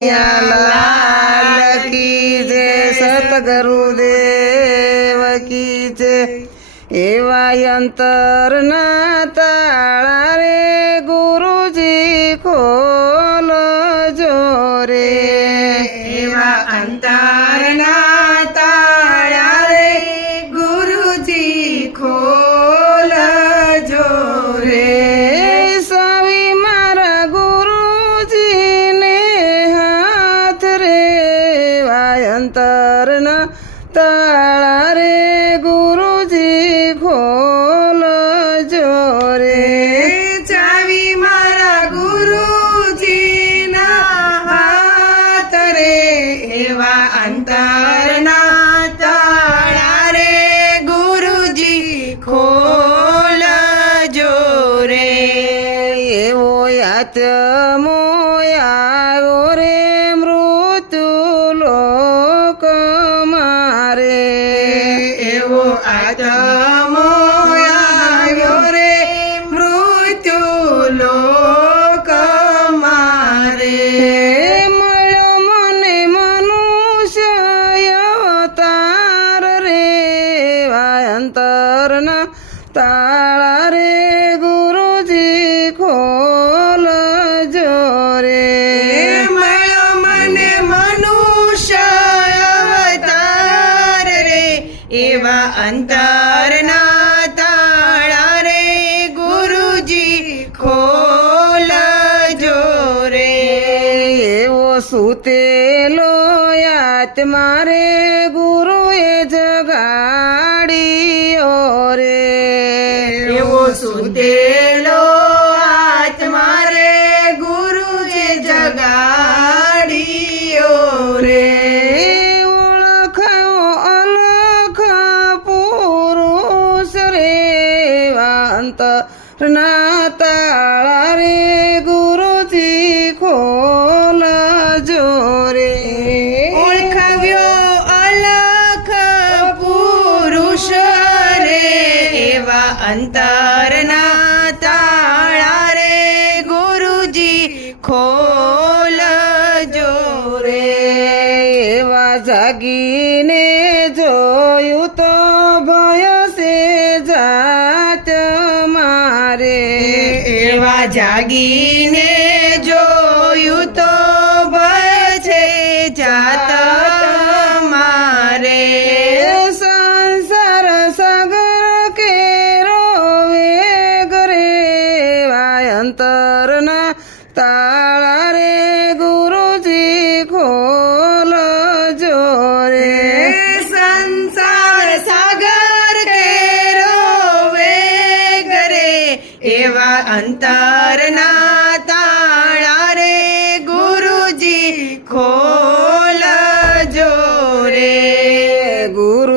લાલ કી જય, સતગુરુદેવ કી જય. એવા અંતર ના તાળા રે ગુરુજી ખોલ જો રે એવા અંતરના તાળા યાત્યમો આવ્યો રે મૃત્યુ લોક મારે. એવો આત્મો આવ્યો રે મૃત્યુ લોક મારે. મળ્યો મને મનુષ્ય અવતાર રે અંતરના તાળા એવા અંતરના તાળા રે ગુરુજી ખોલજો રે. એવો સુતેલો આત્મા રે ગુરુએ જગાડીઓ રે. એવો સુતેલો અંતરના જાગીને જોયું તો છે જાત મારે. સંસાર સાગર કે રોવે ગરે અંતરના તાળા રે ગુરુજી એવા અંતરના તાણા રે ગુરુજી ખોલજો રે ગુરુ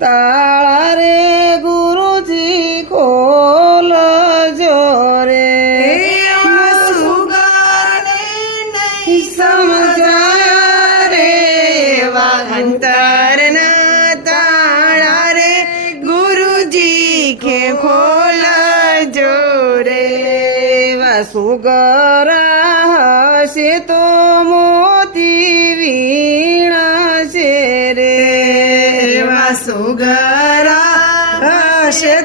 તાળા રે ગુરુજી ખોલ જોરે સમજાય રે. એવા અંતરના તાળા રે ગુરુજી કે ખોલજો રે. સુગરા હશે એવા સુગરા હશે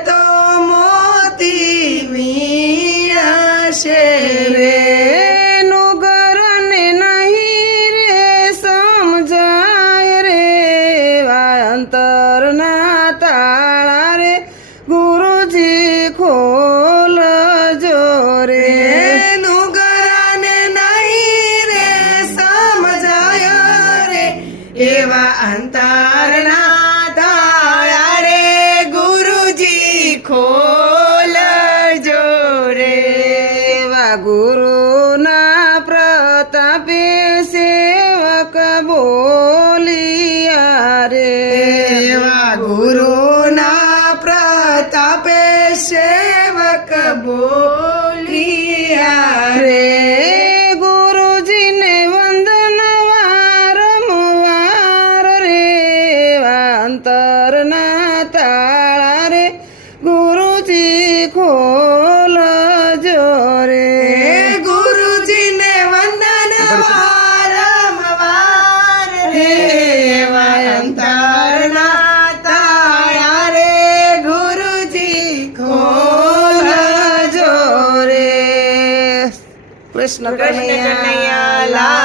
ગુરુજી ખોલજો રે ગુરુજીને વંદન વારંવાર. રે એવા અંતરના તાળા રે ગુરુજી ખોલજો રે કૃષ્ણ કનૈયા